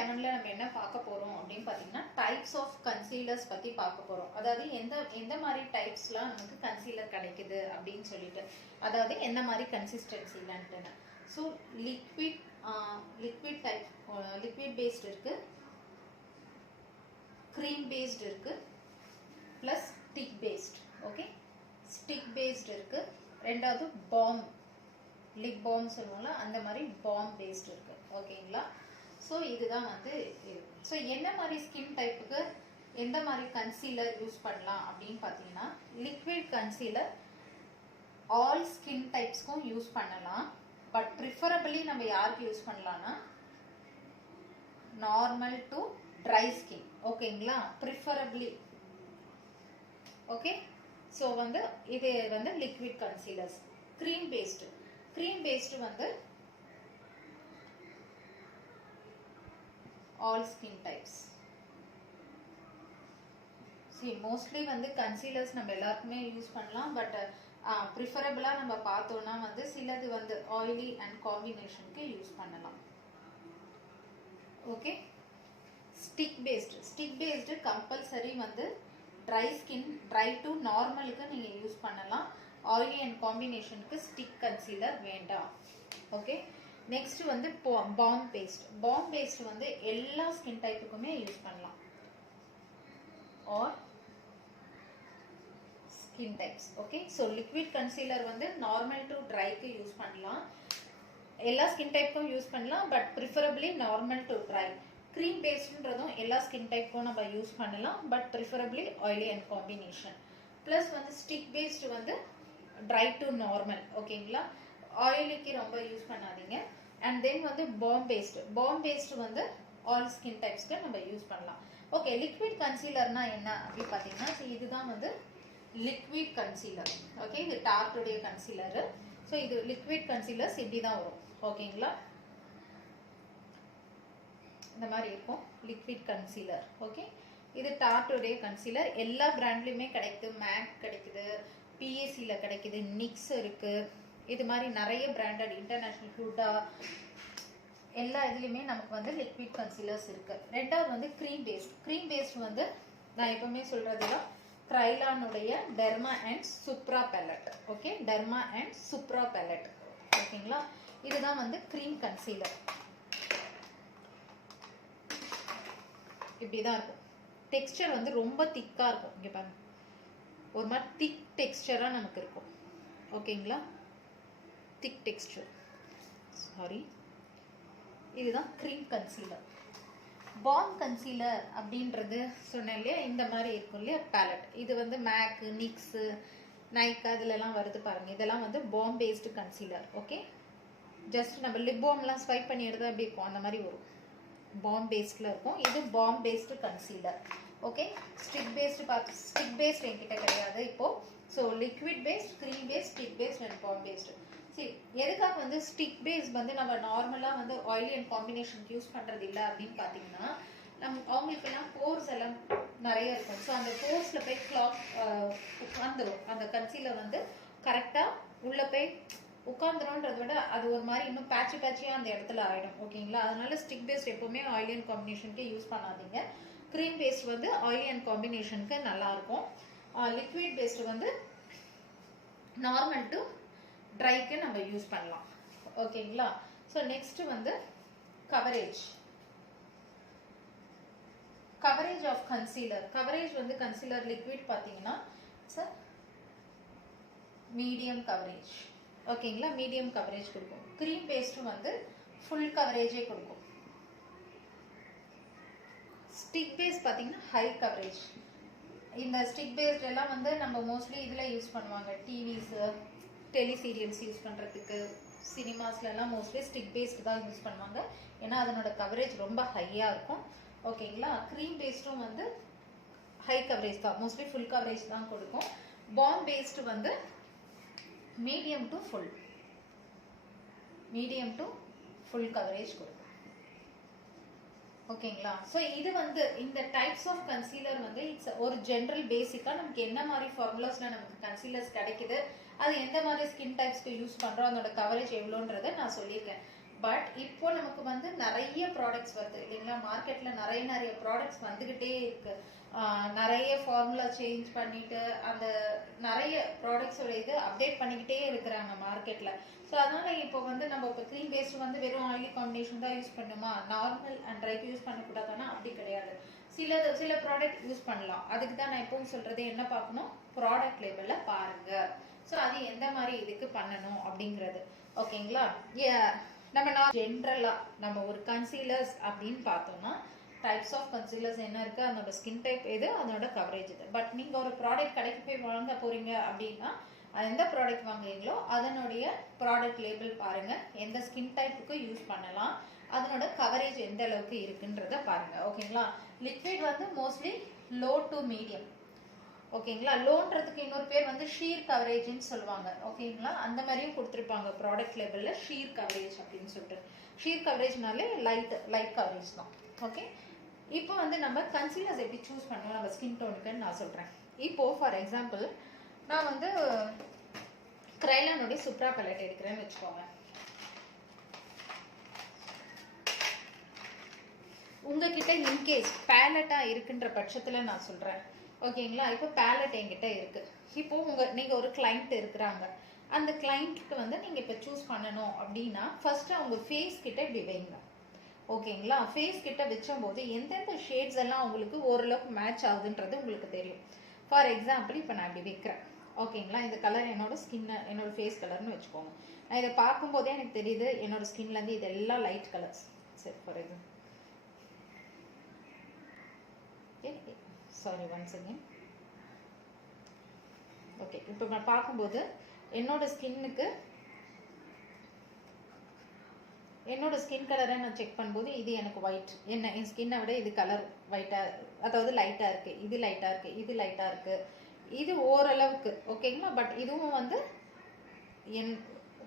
11ல நம்ம என்ன பார்க்க போறோம் அப்படின்னு பார்த்தீங்கன்னா டைப்ஸ் ஆஃப் கன்சீலர்ஸ் பத்தி பார்க்க போறோம். அதாவது எந்த மாதிரி டைப்ஸ்லாம் நமக்கு கன்சீலர் கிடைக்குது அப்படின்னு சொல்லிட்டு, அதாவது எந்த மாதிரி கன்சிஸ்டன்சிலன்ட்டுன்னு. So liquid type, liquid paste இருக்கு, க்ரீம் பேஸ்ட் இருக்கு, plus stick paste. Okay, stick paste இருக்கு. ரெண்டாவது பாம், லிப் பாம் சொல்லுவோம்ல, அந்த மாதிரி பாம் பேஸ்ட் இருக்கு. ஓகேங்களா? ஸோ இதுதான் வந்து இது. ஸோ என்ன மாதிரி ஸ்கின் டைப்புக்கு எந்த மாதிரி கன்சீலர் யூஸ் பண்ணலாம் அப்படின்னு பார்த்தீங்கன்னா, லிக்விட் கன்சீலர் ஆல் ஸ்கின் டைப்ஸ்க்கும் யூஸ் பண்ணலாம். பட் ப்ரிஃபரபிளி நம்ம யாருக்கு யூஸ் பண்ணலாம்னா நார்மல் டு ட்ரை ஸ்கின். ஓகேங்களா? ப்ரிஃபரபிளி. ஓகே, ஸோ வந்து இது வந்து லிக்விட் கன்சீலர்ஸ். க்ரீம் பேஸ்ட் வந்து all skin types. See, mostly வந்து கன்சீலர்ஸ் நம்ம எல்லாருக்குமே யூஸ் பண்ணலாம். பட் ப்ரிஃபரபிளா நம்ம பார்த்தோம்னா வந்து சிலது வந்து ஆயிலி அண்ட் காம்பினேஷனுக்கு யூஸ் பண்ணலாம். ஓகே, ஸ்டிக் பேஸ்டு கம்பல்சரி வந்து ட்ரை டு நார்மலுக்கு நீங்க யூஸ் பண்ணலாம். ஆயிலி அண்ட் காம்பினேஷனுக்கு ஸ்டிக் கன்சீலர் வேண்டாம். ஓகே, நெக்ஸ்ட் வந்து பாம் பேஸ்ட் வந்து எல்லா ஸ்கின் டைப்புக்குமே யூஸ் பண்ணலாம். All skin types. Okay, so liquid concealer வந்து நார்மல் டு ட்ரைக்கு யூஸ் பண்ணலாம், எல்லா ஸ்கின் டைப்புக்கும் யூஸ் பண்ணலாம். But preferably normal to dry. Cream பேஸ்ட்ன்றதும் எல்லா ஸ்கின் டைப்புக்கும் நம்ம யூஸ் பண்ணலாம். But preferably oily and combination. Plus வந்து ஸ்டிக் பேஸ்ட் வந்து ட்ரை டு நார்மல். ஓகேங்களா? ஆயிலிக்கு ரொம்ப யூஸ் பண்ணாதீங்க. அண்ட் தென் வந்து பாம் பேஸ்ட் வந்து ஆல் ஸ்கின் டைப்ஸ்க்கு நம்ம யூஸ் பண்ணலாம். ஓகே, லிக்விட் கன்சீலர்னா என்ன அப்படின்னு பார்த்தீங்கன்னா, இதுதான் வந்து லிக்விட் கன்சீலர். ஓகே, இது டார்ட்டுடைய கன்சீலர். ஸோ இது லிக்விட் கன்சீலர்ஸ் இப்படி தான் வரும். ஓகேங்களா? இந்த மாதிரி இருக்கும் லிக்விட் கன்சீலர். ஓகே, இது டார்ட்டுடைய கன்சீலர். எல்லா பிராண்ட்லையுமே கிடைக்குது. மேக் கிடைக்குது, பிஏசில கிடைக்குது, நிக்ஸ் இருக்கு, இது மாதிரி நிறைய பிராண்டட் இன்டர்நேஷனல் ஹூடா எல்லா இதுலையுமே நமக்கு வந்து லிக்விட் கன்சீலர்ஸ் இருக்கு. ரெண்டாவது வந்து க்ரீம் பேஸ்ட் வந்து நான் எப்பவுமே சொல்றதுதான் க்ரைலானுடைய Derma and Supra palette. Okay, Derma and Supra palette. ஓகேங்களா? இதுதான் வந்து க்ரீம் கன்சீலர். இப்படிதான் இருக்கும். டெக்ஸ்டர் வந்து ரொம்ப திக்கா இருக்கும். இங்க பாருங்க, ஒரு மாதிரி திக் டெக்ஸ்டரா நமக்கு இருக்கும். ஓகேங்களா? திக் டெக்ஸ்டர். சாரி, இதுதான் க்ரீம் கன்சீலர். பாம் கன்சீலர் அப்படின்றது சொன்னேன் இல்லையா, இந்த மாதிரி இருக்கும் இல்லையா பேலட். இது வந்து மேக், நிக்ஸ், நைக்கா இதுலலாம் வருது பாருங்க. இதெல்லாம் வந்து balm based concealer. Okay, just நம்ம லிப் பாம்லாம் ஸ்வைப் பண்ணி எடுத்து அப்படி இருக்கும், அந்த மாதிரி வரும். பாம் பேஸ்டில் இருக்கும். இது balm based concealer. Okay, stick based என்கிட்ட கிடையாது இப்போ. So liquid based, cream based, stick based and balm based. சரி, எதுக்காக வந்து ஸ்டிக் பேஸ்ட் வந்து நம்ம நார்மலாக வந்து ஆயிலி அண்ட் காம்பினேஷனுக்கு யூஸ் பண்ணுறது இல்லை அப்படின்னு பார்த்தீங்கன்னா, அவங்களுக்கு எல்லாம் போர்ஸ் எல்லாம் நிறைய இருக்கும். ஸோ அந்த போர்ஸில் போய் உட்காந்துரும். அந்த கன்சீலர் வந்து கரெக்டாக உள்ளே போய் உட்காந்துரும்ன்றத விட அது ஒரு மாதிரி இன்னும் பேட்சியாக அந்த இடத்துல ஆகிடும். ஓகேங்களா? அதனால ஸ்டிக் பேஸ்ட் எப்பவுமே ஆயிலி அண்ட் காம்பினேஷனுக்கு யூஸ் பண்ணாதீங்க. க்ரீம் பேஸ்ட் வந்து ஆயிலி அண்ட் காம்பினேஷனுக்கு நல்லாயிருக்கும். லிக்விட் பேஸ்ட் வந்து நார்மல் டு ட்ரைக்கு நம்ம யூஸ் பண்ணலாம். ஓகேங்களா? ஸோ நெக்ஸ்ட் வந்து கவரேஜ் ஆஃப் கன்சீலர். கவரேஜ் வந்து கன்சீலர் லிக்விட் பார்த்தீங்கன்னா சார் மீடியம் கவரேஜ். ஓகேங்களா? மீடியம் கவரேஜ் கொடுக்கும். க்ரீம் பேஸ்ட்டும் வந்து ஃபுல் கவரேஜே கொடுக்கும். ஸ்டிக் பேஸ்ட் பார்த்தீங்கன்னா ஹை கவரேஜ். இந்த ஸ்டிக் பேஸ்ட் எல்லாம் வந்து நம்ம மோஸ்ட்லி இதில் யூஸ் பண்ணுவாங்க. டிவிஸு, டெலி சீரியல்ஸ் யூஸ் பண்ணுறதுக்கு, சினிமாஸ்லாம் மோஸ்ட்லி ஸ்டிக் பேஸ்ட் தான் யூஸ் பண்ணுவாங்க. ஏன்னா அதனோட கவரேஜ் ரொம்ப ஹையாக இருக்கும். ஓகேங்களா? க்ரீம் பேஸ்ட்டும் வந்து ஹை கவரேஜ் தான், மோஸ்ட்லி ஃபுல் கவரேஜ் தான் கொடுக்கும். பாம் பேஸ்ட் வந்து மீடியம் டு ஃபுல் கவரேஜ் கொடுக்கும். ஓகேங்களா? ஸோ இது வந்து இந்த டைப்ஸ் ஆஃப் கன்சீலர் வந்து இட்ஸ் ஒரு ஜென்ரல் பேசிக்காக நமக்கு என்ன மாதிரி ஃபார்முலாஸில் நமக்கு கன்சீலர்ஸ் கிடைக்குது, அது எந்த மாதிரி ஸ்கின் டைப்ஸ்க்கு யூஸ் பண்ணுறோம், அதோட கவரேஜ் எவ்வளோன்றதை நான் சொல்லியிருக்கேன். பட் இப்போ நமக்கு வந்து நிறைய ப்ராடக்ட்ஸ் வருது இல்லைங்களா, மார்க்கெட்ல நிறைய ப்ராடக்ட்ஸ் வந்துகிட்டே இருக்கு. நிறைய ஃபார்முலா சேஞ்ச் பண்ணிட்டு அந்த நிறைய ப்ராடக்ட்ஸோட இது அப்டேட் பண்ணிக்கிட்டே இருக்கிறாங்க மார்க்கெட்ல. ஸோ அதனால இப்போ வந்து நம்ம இப்போ க்ரீம் பேஸ்ட் வந்து வெறும் ஆயிலி காம்பினேஷன் தான் யூஸ் பண்ணுமா, நார்மல் அண்ட் ட்ரைக்கு யூஸ் பண்ணக்கூடாதுன்னா அப்படி கிடையாது. சில ப்ராடக்ட் யூஸ் பண்ணலாம். அதுக்கு தான் நான் எப்பவும் சொல்றது என்ன பார்க்கணும், ப்ராடக்ட் லேபிள்ல பாருங்க. ஸோ அது எந்த மாதிரி இதுக்கு பண்ணணும் அப்படிங்கிறது. ஓகேங்களா. நம்ம ஜென்ரலா நம்ம ஒரு கன்சீலர்ஸ் அப்படின்னு பார்த்தோம்னா டைப்ஸ் ஆஃப் கன்சீலர்ஸ் என்ன இருக்கு, அதோட ஸ்கின் டைப் எது, அதோட கவரேஜ் இது. பட் நீங்க ஒரு ப்ராடக்ட் கடைக்கு போய் வாங்க போறீங்க அப்படின்னா எந்த ப்ராடக்ட் வாங்குறீங்களோ அதனுடைய ப்ராடக்ட் லேபிள் பாருங்க, எந்த ஸ்கின் டைப்புக்கு யூஸ் பண்ணலாம், அதனோட கவரேஜ் எந்த அளவுக்கு இருக்குன்றத பாருங்க. ஓகேங்களா. லிக்விட் வந்து மோஸ்ட்லி லோ டு மீடியம். ஓகேங்களா. லோன்றதுக்கு இன்னொரு பேர் வந்து ஷீர் கவரேஜ்னு சொல்லுவாங்க. ஓகேங்களா. அந்த மாதிரியும் கொடுத்துருப்பாங்க ப்ராடக்ட் லேபிள்ல, ஷீர் கவரேஜ் அப்படின்னு சொல்லிட்டு. ஷீர் கவரேஜ்னாலே லைட் கவரேஜ் தான். ஓகே. இப்போ வந்து நம்ம கன்சீலர்ஸ் எப்படி சூஸ் பண்ணணும் நம்ம ஸ்கின் டோனுக்குன்னு நான் சொல்றேன். இப்போ ஃபார் எக்ஸாம்பிள் நான் வந்து கிரைலானுடைய சுப்ரா பேலட் எடுக்கிறேன்னு வச்சுக்கோங்க. உங்ககிட்ட இன்கேஸ் பேலட்டா இருக்குன்ற பட்சத்துல நான் சொல்றேன். ஓகேங்களா. இப்போ பேலட் என்கிட்ட இருக்கு. இப்போ நீங்க ஒரு கிளைண்ட் இருக்கிறாங்க. அந்த கிளைண்ட்க்கு வந்து நீங்க இப்ப சூஸ் பண்ணணும் அப்படின்னா ஃபர்ஸ்ட் அவங்க ஃபேஸ் கிட்ட இப்படி வைங்க. ஓகேங்களா. ஃபேஸ் கிட்ட வச்சும் போது எந்தெந்த ஷேட்ஸ் எல்லாம் உங்களுக்கு ஓரளவுக்கு மேட்ச் ஆகுதுன்றது உங்களுக்கு தெரியும். ஃபார் எக்ஸாம்பிள் இப்போ நான் இப்படி வைக்கிறேன். ஓகேங்களா. இந்த கலர் என்னோட ஸ்கின், என்னோட ஃபேஸ் கலர்னு வச்சுக்கோங்க. நான் இதை பார்க்கும் போதே எனக்கு தெரியுது என்னோட ஸ்கின்ல இருந்து இதெல்லாம் லைட் கலர்ஸ். சரி, for example sorry once again. Okay. இப்போ நான் பார்க்கும்போது என்னோட ஸ்கின் கலரை நான் செக் பண்ணும்போது இது எனக்கு ஒயிட், என் ஸ்கின்னை விட இது கலர் ஒயிட்டா, அதாவது லைட்டா இருக்கு, இது லைட்டா இருக்கு, இது லைட்டா இருக்கு, இது ஓரளவுக்கு. ஓகேங்களா. பட் இதுவும் வந்து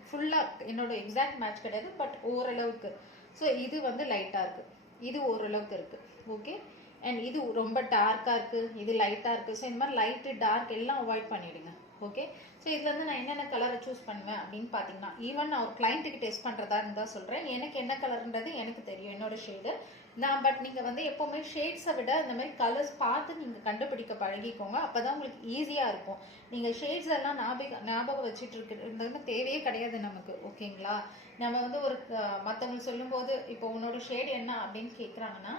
ஃபுல்லா என்னோட எக்ஸாக்ட் மேட்ச் கிடையாது, பட் ஓரளவுக்கு. ஸோ இது வந்து லைட்டா இருக்கு, இது ஓரளவுக்கு இருக்கு. ஓகே. அண்ட் இது ரொம்ப டார்க்கா இருக்கு, இது லைட்டா இருக்கு. ஸோ இந்த மாதிரி லைட்டு டார்க் எல்லாம் அவாய்ட் பண்ணிடுங்க. ஓகே. ஸோ இதுல இருந்து நான் என்னென்ன கலரை சூஸ் பண்ணுவேன் அப்படின்னு பாத்தீங்கன்னா, ஈவன் நான் ஒரு கிளைண்ட்டுக்கு டெஸ்ட் பண்றதா இருந்தா சொல்றேன், எனக்கு என்ன கலர்ன்றது எனக்கு தெரியும், என்னோட ஷேடு நான். பட் நீங்க வந்து எப்பவுமே ஷேட்ஸை விட இந்த மாதிரி கலர்ஸ் பார்த்து நீங்க கண்டுபிடிக்க பழகிக்கோங்க. அப்பதான் உங்களுக்கு ஈஸியா இருக்கும். நீங்க ஷேட்ஸ் எல்லாம் ஞாபகம் வச்சுட்டு இருக்கிறது தேவையே கிடையாது நமக்கு. ஓகேங்களா. நம்ம வந்து ஒரு மற்றவங்க சொல்லும் போது இப்போ உன்னோட ஷேட் என்ன அப்படின்னு கேட்குறாங்கன்னா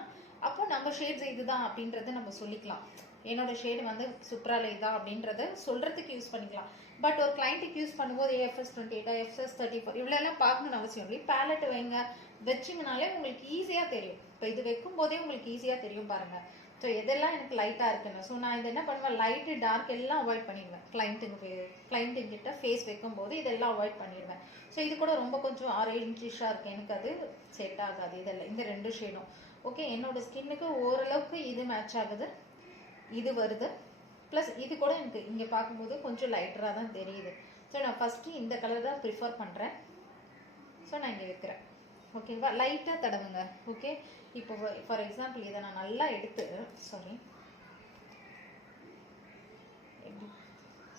அப்போ நம்ம ஷேட்ஸ் இதுதான் அப்படின்றத நம்ம சொல்லிக்கலாம். என்னோட ஷேடு வந்து சுப்ரால இதுதான் அப்படின்றத சொல்றதுக்கு யூஸ் பண்ணிக்கலாம். பட் ஒரு கிளைண்ட்டுக்கு யூஸ் பண்ணும்போது AFS28 FS34 இவ்வளோ எல்லாம் பார்க்கணும்னு அவசியம் இல்லை. பேலட் வைங்க, வச்சிங்கனாலே உங்களுக்கு ஈஸியாக தெரியும். இப்போ இது வைக்கும் போதே உங்களுக்கு ஈஸியாக தெரியும் பாருங்க. ஸோ எதெல்லாம் எனக்கு லைட்டாக இருக்குன்னு. ஸோ நான் இது என்ன பண்ணுவேன், லைட்டு டார்க் எல்லாம் அவாய்ட் பண்ணிடுவேன். கிளைண்ட்டுங்கிட்ட ஃபேஸ் வைக்கும் போது இதெல்லாம் அவாய்ட் பண்ணிடுவேன். ஸோ இது கூட ரொம்ப கொஞ்சம் ஆரஞ்சிஷாக இருக்கு, எனக்கு அது செட் ஆகாது. இதெல்லாம் இந்த ரெண்டு ஷேடும் ஓகே. என்னோட ஸ்கின்னுக்கு ஓரளவுக்கு இது மேட்ச் ஆகுது, இது வருது. ப்ளஸ் இது கூட எனக்கு இங்கே பார்க்கும்போது கொஞ்சம் லைட்டராக தான் தெரியுது. ஸோ நான் ஃபஸ்ட்டு இந்த கலர் தான் ப்ரிஃபர் பண்ணுறேன். ஸோ நான் இங்கே வைக்கிறேன். ஓகேவா. லைட்டாக தடவுங்க. ஓகே. இப்போ ஃபார் எக்ஸாம்பிள் இதை நான் நல்லா எடுத்து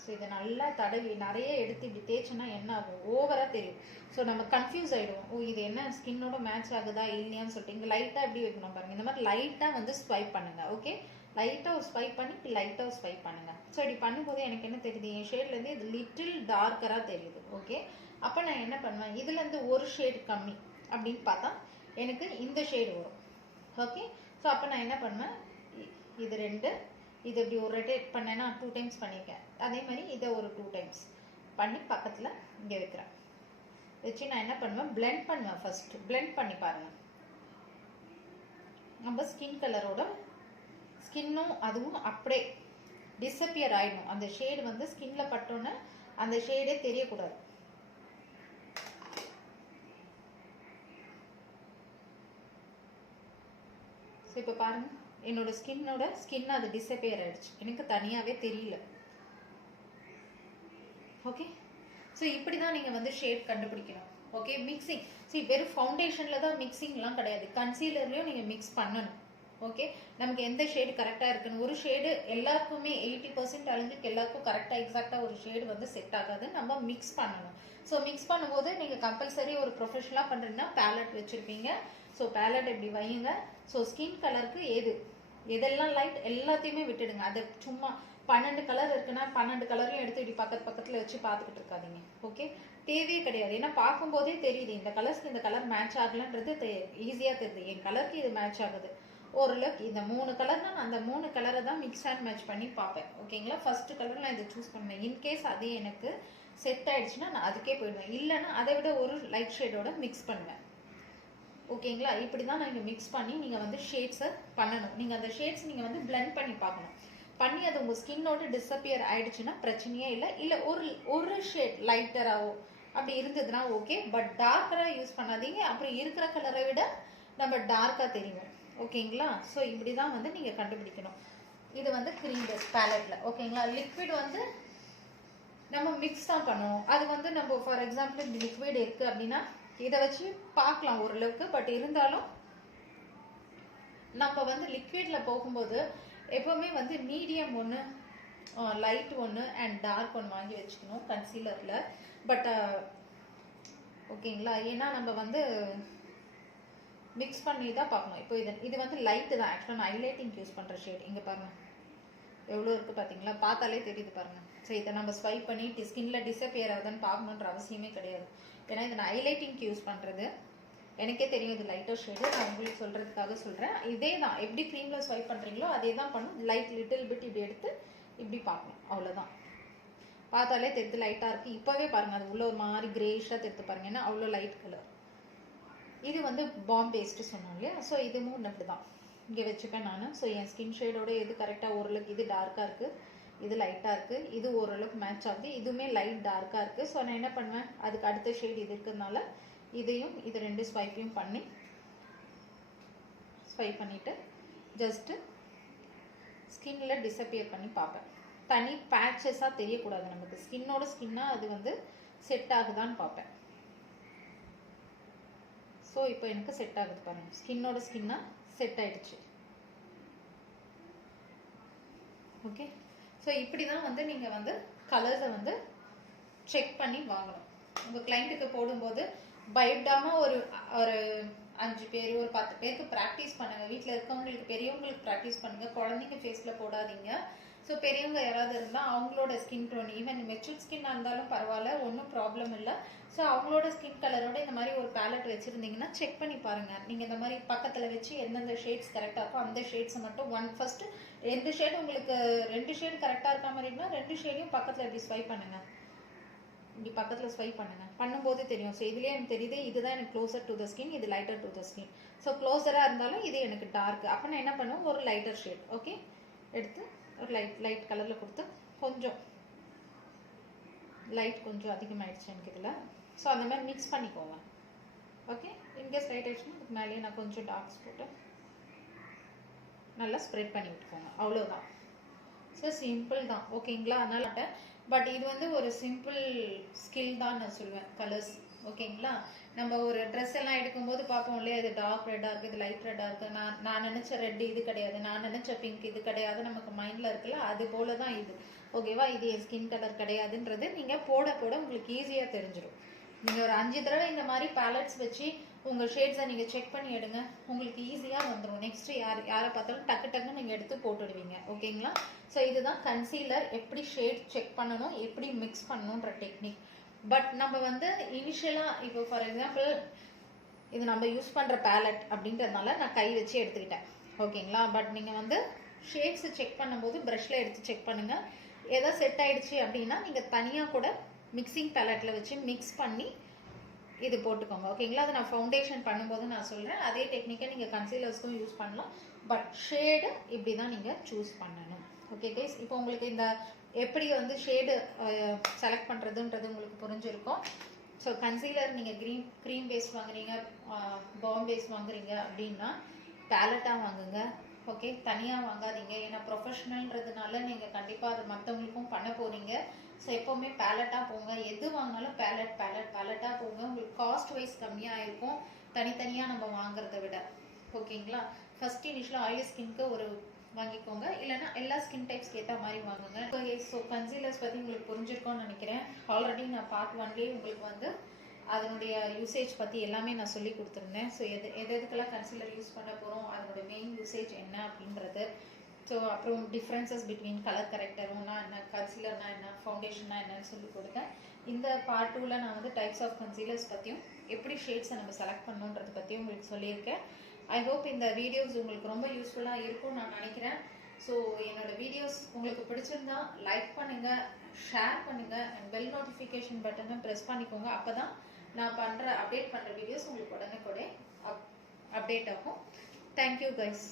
ஸோ இதை நல்லா தடவி நிறைய எடுத்து இப்படி தேய்ச்சோன்னா என்ன ஆகும், ஓவராக தெரியும். ஸோ நம்ம கன்ஃபியூஸ் ஆகிடுவோம், ஓ இது என்ன ஸ்கின்னோட மேட்ச் ஆகுதா இல்லையான்னு சொல்லிட்டு. இங்கே லைட்டாக எப்படி வைக்கணும் பாருங்க. இந்த மாதிரி லைட்டாக வந்து ஸ்வைப் பண்ணுங்க. ஓகே. லைட்டாக ஒரு ஸ்வைப் பண்ணி லைட்டாக ஒரு ஸ்வைப் பண்ணுங்க. ஸோ இப்படி பண்ணும்போது எனக்கு என்ன தெரியுது, என் ஷேட்லேருந்து இது லிட்டில் டார்க்கராக தெரியுது. ஓகே. அப்போ நான் என்ன பண்ணுவேன், இதுலேருந்து ஒரு ஷேட் கம்மி அப்படின்னு பார்த்தா எனக்கு இந்த ஷேடு வரும். ஓகே. ஸோ அப்போ நான் என்ன பண்ணுவேன், இது ரெண்டு, இது இப்படி ஒரு ரொட்டேட் பண்ணேன்னா 2 டைம்ஸ் பண்ணியிருக்கேன். அதே மாதிரி இதை ஒரு 2 டைம்ஸ் பண்ணி பக்கத்தில் இங்கே வைக்கிறேன். வச்சு நான் என்ன பண்ணுவேன், பிளெண்ட் பண்ணுவேன். ஃபர்ஸ்ட் பிளெண்ட் பண்ணி பாருங்க. நம்ம ஸ்கின் கலரோட ஸ்கின்னும் அதுவும் அப்படியே டிஸப்பியர் ஆயிடும். அந்த ஷேடு வந்து ஸ்கின்ல பட்டோன்னே அந்த ஷேடே தெரியக்கூடாது. ஸோ இப்போ பாருங்க, என்னோட ஸ்கின் அது டிஸப்பியர் ஆயிடுச்சு, எனக்கு தனியாவே தெரியல. ஓகே. ஸோ இப்படி தான் நீங்கள் வந்து ஷேட் கண்டுபிடிக்கணும். ஓகே. மிக்சிங் வெறும் ஃபவுண்டேஷனில் தான் மிக்சிங்லாம் கிடையாது, கன்சீலர்லையும் நீங்கள் மிக்ஸ் பண்ணணும். ஓகே, நமக்கு எந்த ஷேடு கரெக்டாக இருக்குன்னு. ஒரு ஷேடு எல்லாருக்குமே 80% ஆளுங்களுக்கு எல்லாருக்கும் கரெக்டாக எக்ஸாக்டாக ஒரு ஷேடு வந்து செட் ஆகாது. நம்ம மிக்ஸ் பண்ணணும். ஸோ மிக்ஸ் பண்ணும்போது நீங்கள் கம்பல்சரி ஒரு ப்ரொஃபஷனலாக பண்ணுறீங்கன்னா பேலட் வச்சுருப்பீங்க. ஸோ பேலட் இப்படி வையுங்க. ஸோ ஸ்கின் கலருக்கு எதெல்லாம் லைட் எல்லாத்தையுமே விட்டுடுங்க. அது சும்மா 12 கலர் இருக்குன்னா 12 கலரையும் எடுத்து இப்படி பக்கத்தில் வச்சு பார்த்துக்கிட்டு இருக்காதீங்க. ஓகே, தேவையே கிடையாது. ஏன்னா பார்க்கும்போதே தெரியுது இந்த கலர்ஸ்க்கு இந்த கலர் மேட்ச் ஆகலன்றது ஈஸியாக தெரியுது. என் கலருக்கு இது மேட்ச் ஆகுது. ஓரளவுக்கு இந்த 3 கலர்னா நான் அந்த 3 கலரை தான் மிக்ஸ் அண்ட் மேட்ச் பண்ணி பார்ப்பேன். ஓகேங்களா, ஃபர்ஸ்ட் கலர் நான் இதை சூஸ் பண்ணுவேன். இன்கேஸ் அது எனக்கு செட் ஆயிடுச்சுன்னா நான் அதுக்கே போயிடுவேன். இல்லைன்னா அதை விட ஒரு லைட் ஷேடோட மிக்ஸ் பண்ணுவேன். ஓகேங்களா, இப்படி தான் நீங்கள் மிக்ஸ் பண்ணி நீங்கள் வந்து ஷேட்ஸை பண்ணணும். நீங்கள் அந்த ஷேட்ஸ் நீங்கள் வந்து பிளெண்ட் பண்ணி பார்க்கணும். பண்ணி அது உங்கள் ஸ்கின்னோட டிஸப்பியர் ஆயிடுச்சுன்னா பிரச்சனையே இல்லை. இல்லை ஒரு ஷேட் லைட்டராகவோ அப்படி இருந்ததுன்னா ஓகே. பட் டார்க்கராக யூஸ் பண்ணாதீங்க. அப்புறம் இருக்கிற கலரை விட நம்ம டார்க்காக தெரியும். ஓகேங்களா, ஸோ இப்படி தான் வந்து நீங்கள் கண்டுபிடிக்கணும். இது வந்து க்ரீம் பேஸ் பேலட்டில். ஓகேங்களா, லிக்விட் வந்து நம்ம மிக்ஸ் தான் பண்ணணும். அது வந்து நம்ம ஃபார் எக்ஸாம்பிள் இந்த லிக்விட் இருக்குது அப்படின்னா இதை வச்சு பார்க்கலாம் ஓரளவுக்கு. பட் இருந்தாலும் நம்ம வந்து லிக்விடில் போகும்போது எப்போவுமே வந்து மீடியம் ஒன்று, லைட் ஒன்று அண்ட் டார்க் ஒன்று வாங்கி வச்சுக்கணும் கன்சீலரில். பட் ஓகேங்களா, ஏன்னா நம்ம வந்து மிக்ஸ் பண்ணி தான் பார்க்கணும். இப்போ இது வந்து லைட்டு தான். ஆக்சுவலாக நான் ஹைலைட்டிங் யூஸ் பண்ணுற ஷேட் இங்கே பாருங்கள் எவ்வளோ இருக்குது பார்த்தீங்களா, பார்த்தாலே தெரியுது பாருங்கள். ஸோ இதை நம்ம ஸ்வைப் பண்ணி ஸ்கின்ல டிஸப்பியர் ஆகுதுன்னு பார்க்கணுன்ற அவசியமே கிடையாது. ஏன்னா இதை நான் ஹைலைட்டிங்க்கு யூஸ் பண்ணுறது. எனக்கே தெரியும் இது லைட்டர் ஷேடு. நான் உங்களுக்கு சொல்கிறதுக்காக சொல்கிறேன். இதே தான் எப்படி க்ரீமில் ஸ்வைப் பண்ணுறீங்களோ அதே தான் பண்ணும். லைட் லிட்டில் பிட் இப்படி எடுத்து இப்படி பார்க்கணும், அவ்வளோதான். பார்த்தாலே தெரியுது லைட்டாக இருக்குது. இப்போவே பாருங்கள் அது உள்ள ஒரு மாதிரி கிரேஷாக தெரிஞ்சு பாருங்கள். ஏன்னா அவ்வளோ லைட் கலர். இது வந்து பாம் பேஸ்ட்டு சொன்னோம் இல்லையா. ஸோ இதுவும் இப்படி தான் இங்கே வச்சுப்பேன் நான். ஸோ என் ஸ்கின் ஷேடோட எது கரெக்டாக ஓரளவுக்கு இது டார்க்காக இருக்குது, இது லைட்டாக இருக்குது, இது ஓரளவுக்கு மேட்ச் ஆகுது, இதுவுமே லைட் டார்க்காக இருக்குது. ஸோ நான் என்ன பண்ணுவேன், அதுக்கு அடுத்த ஷேட் இது இருக்கிறதுனால இதையும் இது ரெண்டு ஸ்வைப்பையும் பண்ணி ஸ்வைப் பண்ணிவிட்டு ஜஸ்ட்டு ஸ்கின்னில் டிஸப்பியர் பண்ணி பார்ப்பேன். தனி பேட்சஸாக தெரியக்கூடாது நமக்கு. ஸ்கின்னோட ஸ்கின்னாக அது வந்து செட் ஆகுதான்னு பார்ப்பேன். ஸோ இப்போ எனக்கு செட் ஆகுது பாருங்கள். ஸ்கின்னோட ஸ்கின்னாக செட் ஆயிடுச்சு. ஓகே, ஸோ இப்படி தான் வந்து நீங்கள் வந்து கலர்ஸை வந்து செக் பண்ணி வாங்கணும். உங்கள் கிளைண்ட்டுக்கு போடும்போது பயப்படாமல் ஒரு 5 பேர் ஒரு 10 பேருக்கு ப்ராக்டிஸ் பண்ணுங்கள். வீட்டில் இருக்கவங்களுக்கு பெரியவங்களுக்கு ப்ராக்டிஸ் பண்ணுங்கள். குழந்தைங்க ஃபேஸில் போடாதீங்க. ஸோ பெரியவங்க யாராவது இருந்தால் அவங்களோட ஸ்கின் டோன், ஈவன் மெச்சூர் ஸ்கின்னாக இருந்தாலும் பரவாயில்ல, ஒன்றும் ப்ராப்ளம் இல்லை. ஸோ அவங்களோட ஸ்கின் கலரோட இந்த மாதிரி ஒரு பேலட் வச்சுருந்தீங்கன்னா செக் பண்ணி பாருங்கள். நீங்கள் இந்த மாதிரி பக்கத்தில் வச்சு எந்தெந்த ஷேட்ஸ் கரெக்டாக இருக்கோ அந்த ஷேட்ஸை மட்டும் ஃபஸ்ட்டு எந்த ஷேடு உங்களுக்கு 2 ஷேடு கரெக்டாக இருக்கா மாதிரினா 2 ஷேடையும் பக்கத்தில் இப்படி ஸ்வைப் பண்ணுங்கள். இப்படி பக்கத்தில் ஸ்வைப் பண்ணுங்கள். பண்ணும்போது தெரியும். ஸோ இதுலேயே எனக்கு தெரியுது இதுதான் எனக்கு க்ளோசர் டு த ஸ்கின், இது lighter to the skin. So க்ளோசராக இருந்தாலும் இது எனக்கு டார்க். அப்போ நான் என்ன பண்ணுவேன், ஒரு லைட்டர் ஷேட் ஓகே எடுத்து ஒரு லைட் கலரில் கொடுத்து கொஞ்சம் லைட் கொஞ்சம் அதிகமாகிடுச்சு எனக்கு இதில். ஸோ அந்த மாதிரி மிக்ஸ் பண்ணிக்கோங்க. ஓகே, இன்கேஸ் லைட் ஆயிடுச்சுன்னா அதுக்கு மேலேயே நான் கொஞ்சம் டார்க்ஸ் போட்டு நல்லா ஸ்ப்ரெட் பண்ணி விட்டுக்கோங்க. அவ்வளோதான். ஸோ சிம்பிள் தான். ஓகேங்களா, அதனால் பட் இது வந்து ஒரு சிம்பிள் ஸ்கில் தான் நான் சொல்லுவேன். கலர்ஸ் ஓகேங்களா, நம்ம ஒரு ட்ரெஸ் எல்லாம் எடுக்கும்போது பார்ப்போம் இல்லையா, இது டார்க் ரெட்டாக இருக்குது, இது லைட் ரெட்டாக இருக்குது, நான் நினச்ச ரெட் இது கிடையாது, நான் நினச்ச பிங்க் இது கிடையாது, நமக்கு மைண்டில் இருக்குல்ல, அது போல தான் இது. ஓகேவா, இது என் ஸ்கின் கலர் கிடையாதுன்றது நீங்கள் போட உங்களுக்கு ஈஸியாக தெரிஞ்சிடும். நீங்கள் ஒரு 5 தடவை இந்த மாதிரி பேலட்ஸ் வச்சு உங்கள் ஷேட்ஸை நீங்கள் செக் பண்ணி எடுங்க, உங்களுக்கு ஈஸியாக வந்துடும். நெக்ஸ்ட்டு யாரை பார்த்தாலும் டக்குன்னு நீங்கள் எடுத்து போட்டுடுவீங்க. ஓகேங்களா, ஸோ இதுதான் கன்சீலர். எப்படி ஷேட் செக் பண்ணணும், எப்படி மிக்ஸ் பண்ணணுன்ற டெக்னிக். பட் நம்ம வந்து இனிஷியலாக இப்போ ஃபார் எக்ஸாம்பிள் இது நம்ம யூஸ் பண்ணுற பேலட் அப்படின்றதுனால நான் கை வச்சு எடுத்துக்கிட்டேன். ஓகேங்களா, பட் நீங்கள் வந்து ஷேட்ஸை செக் பண்ணும்போது ப்ரஷில் எடுத்து செக் பண்ணுங்கள். எதோ செட் ஆகிடுச்சு அப்படின்னா நீங்கள் தனியாக கூட மிக்சிங் பேலட்டில் வச்சு மிக்ஸ் பண்ணி இது போட்டுக்கோங்க. ஓகேங்களா, அது நான் ஃபவுண்டேஷன் பண்ணும்போது நான் சொல்கிறேன். அதே டெக்னிக்கை நீங்கள் கன்சீலர்ஸ்க்கும் யூஸ் பண்ணலாம். பட் ஷேடு இப்படி தான் நீங்கள் சூஸ் பண்ணணும். ஓகே கைஸ், இப்போ உங்களுக்கு இந்த எப்படி வந்து ஷேடு செலக்ட் பண்ணுறதுன்றது உங்களுக்கு புரிஞ்சிருக்கும். ஸோ கன்சீலர் நீங்கள் க்ரீம் பேஸ் வாங்குறீங்க, பாம் பேஸ் வாங்குறீங்க அப்படின்னா பேலட்டாக வாங்குங்க. ஓகே, தனியாக வாங்காதீங்க. ஏன்னா ப்ரொஃபஷ்னல்ன்றதுனால நீங்கள் கண்டிப்பாக அதை மற்றவங்களுக்கும் பண்ண போகிறீங்க. ஸோ எப்போவுமே பேலட்டாக போங்க. எது வாங்கினாலும் பேலட்டாக போங்க. உங்களுக்கு காஸ்ட் வைஸ் கம்மியாக இருக்கும் தனித்தனியாக நம்ம வாங்குறத விட. ஓகேங்களா. ஃபர்ஸ்ட் இனிஷியலாக ஆயிலி ஸ்கின்க்கு ஒரு வாங்கிக்கோங்க, இல்லைன்னா எல்லா ஸ்கின் டைப்ஸ்க்கு ஏற்ற மாதிரி வாங்குங்க. ஸோ கன்சீலர்ஸ் பற்றி உங்களுக்கு புரிஞ்சிருக்கோன்னு நினைக்கிறேன். ஆல்ரெடி நான் பார்ட் 1லேயே உங்களுக்கு வந்து அதனுடைய யூசேஜ் பற்றி எல்லாமே நான் சொல்லி கொடுத்துருந்தேன். ஸோ எதுக்கெல்லாம் கன்சீலர் யூஸ் பண்ண போகிறோம், அதனுடைய மெயின் யூசேஜ் என்ன அப்படின்றது. ஸோ அப்புறம் டிஃப்ரென்சஸ் பிட்வீன் கலர் கரெக்டரும்னா என்ன, கன்சீலர்னா என்ன, ஃபவுண்டேஷன்னா என்னன்னு சொல்லி கொடுத்தேன். இந்த பார்ட் 2ல் நான் வந்து டைப்ஸ் ஆஃப் கன்சீலர்ஸ் பற்றியும் எப்படி ஷேட்ஸை நம்ம செலக்ட் பண்ணணுன்றது பற்றியும் உங்களுக்கு சொல்லியிருக்கேன். ஐ ஹோப் இந்த வீடியோஸ் உங்களுக்கு ரொம்ப யூஸ்ஃபுல்லாக இருக்கும்னு நான் நினைக்கிறேன். ஸோ என்னோட வீடியோஸ் உங்களுக்கு பிடிச்சிருந்தா லைக் பண்ணுங்கள், ஷேர் பண்ணுங்கள், அண்ட் பெல் நோட்டிஃபிகேஷன் பட்டனை ப்ரெஸ் பண்ணிக்கோங்க. அப்போ தான் நான் அப்டேட் பண்ணுற வீடியோஸ் உங்களுக்கு உடனே அப்டேட் ஆகும். Thank you guys.